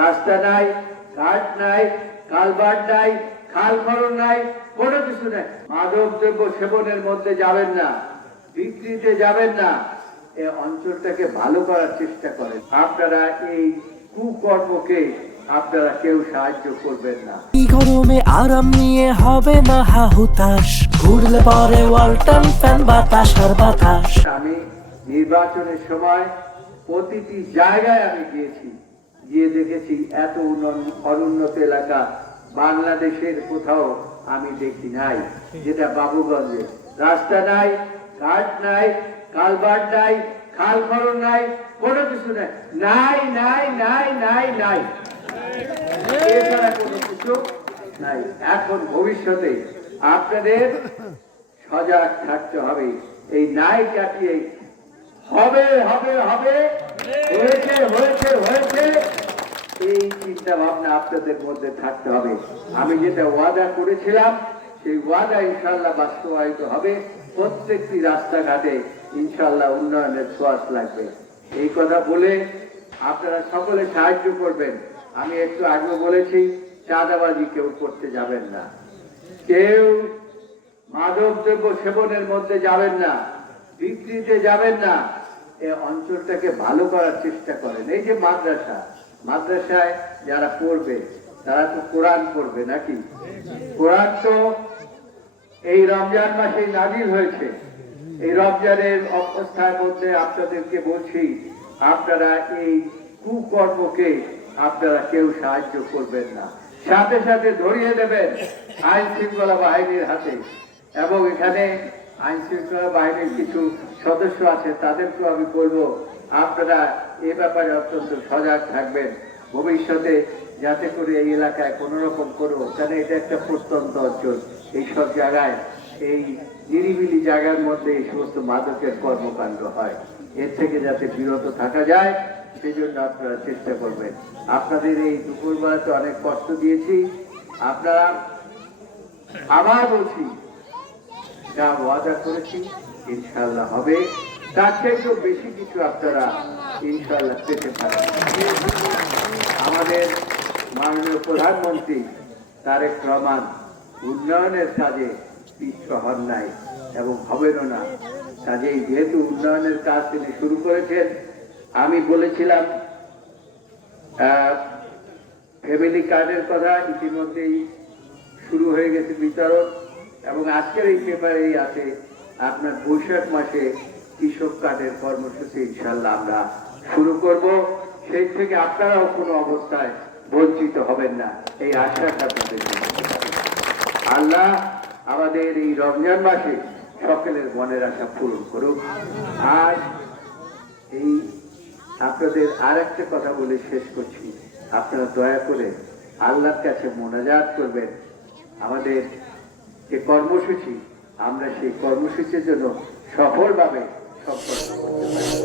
রাস্তা নাই, ঘাট নাই, কালভার্ট নাই, খাল খনন নাই, কোনো কিছু নাই। মাদক দ্রব্য সেবনের মধ্যে যাবেন না, বিক্রিতে যাবেন না। এই অঞ্চলটাকে ভালো করার চেষ্টা করেন। আপনারা এই কুকর্মকে আপনারা কেউ সাহায্য করবেন না। এই গরমে আরাম নিয়ে হবে না হাহুতাশ, ঘুরলে পরে ওয়ালটন ফ্যান বাতাস আর বাতাস। আমি নির্বাচনের সময় প্রতিটি জায়গায় আমি গিয়েছি, গিয়ে দেখেছি এত অনুন্নত এলাকা বাংলাদেশের কোথাও আমি দেখি নাই। যেটা বাবুগঞ্জে রাস্তা নাই, ঘাট নাই, কালভার্ট নাই, খাল খনন নাই, কোনো কিছু নাই, নাই নাই নাই নাই নাই, এছাড়া কোনো কিছু নাই। এখন ভবিষ্যতে আপনাদের সজাগ থাকতে হবে। এই নাই কাটিয়ে হবে হবে হবে, হয়েছে হয়েছে হয়েছে, এই চিন্তা ভাবনা আপনাদের মধ্যে থাকতে হবে। আমি যেটা ওয়াদা করেছিলাম সেই ওয়াদা ইনশাল্লাহ বাস্তবায়িত হবে। প্রত্যেকটি রাস্তাঘাটে ইনশাল্লাহ উন্নয়নের ছোঁয়াচ লাগবে। এই কথা বলে আপনারা সকলে সাহায্য করবেন। আমি একটু আগে বলেছি চাঁদাবাজি কেউ করতে যাবেন না, কেউ মাদক দ্রব্য সেবনের মধ্যে যাবেন না, বিক্রিতে যাবেন না। এই অঞ্চলটাকে ভালো করার চেষ্টা করেন। এই যে মাদ্রাসায় যারা পড়বে তারা তো কোরআন পড়বে নাকি? কোরআন তো এই রমজান মাসে নাজিল হয়েছে। এই রমজানের অবস্থার মধ্যে আপনাদেরকে বলছি, আপনারা এই কুকর্মকে আপনারা কেউ সাহায্য করবেন না। সাথে সাথে ধরিয়ে দেবেন আইন শৃঙ্খলা বাহিনীর হাতে। এবং এখানে আইন শৃঙ্খলা বাহিনীর কিছু সদস্য আছে, তাদেরকেও আমি বলবো আপনারা এ ব্যাপারে অত্যন্ত সজাগ থাকবেন। ভবিষ্যতে যাতে করে এই এলাকায় কোন রকম করবো, কারণ এটা একটা প্রত্যন্ত অঞ্চল। এইসব জায়গায়, এই নিরিবিলি জায়গার মধ্যে এই সমস্ত মাদকের কর্মকাণ্ড হয়, এর থেকে যাতে বিরত থাকা যায় সেই জন্য আপনারা চেষ্টা করবেন। আপনাদের এই দুপুরবেলাতে অনেক কষ্ট দিয়েছি। আপনারা আবার বলছি, যা ওয়াদা করেছি ইনশাআল্লাহ হবে, তার থেকেও বেশি কিছু আপনারা ইনশাআল্লাহ পেতে পারেন। আমাদের মাননীয় প্রধানমন্ত্রী তারেক রহমান উন্নয়নের কাজে পিছু হন নাই এবং হবেনও না। কাজেই যেহেতু উন্নয়নের কাজ তিনি শুরু করেছেন, আমি বলেছিলাম ফ্যামিলি কার্ডের কথা, ইতিমধ্যেই শুরু হয়ে গেছে বিতরণ। এবং আজকের এই পেপারেই আছে আপনার বৈশাখ মাসে কৃষক কার্ডের কর্মসূচি ইনশাল্লাহ আমরা শুরু করব। সেই থেকে আপনারাও কোনো অবস্থায় বঞ্চিত হবেন না, এই আশ্বাস আপনাদের। আল্লাহ আমাদের এই রমজান মাসে সকলের মনের আশা পূরণ করুক। আর এই আপনাদের আর একটা কথা বলে শেষ করছি, আপনারা দয়া করে আল্লাহর কাছে মোনাজাত করবেন। আমাদের যে কর্মসূচি, আমরা সেই কর্মসূচির জন্য সফলভাবে সম্পন্ন করতে পারি।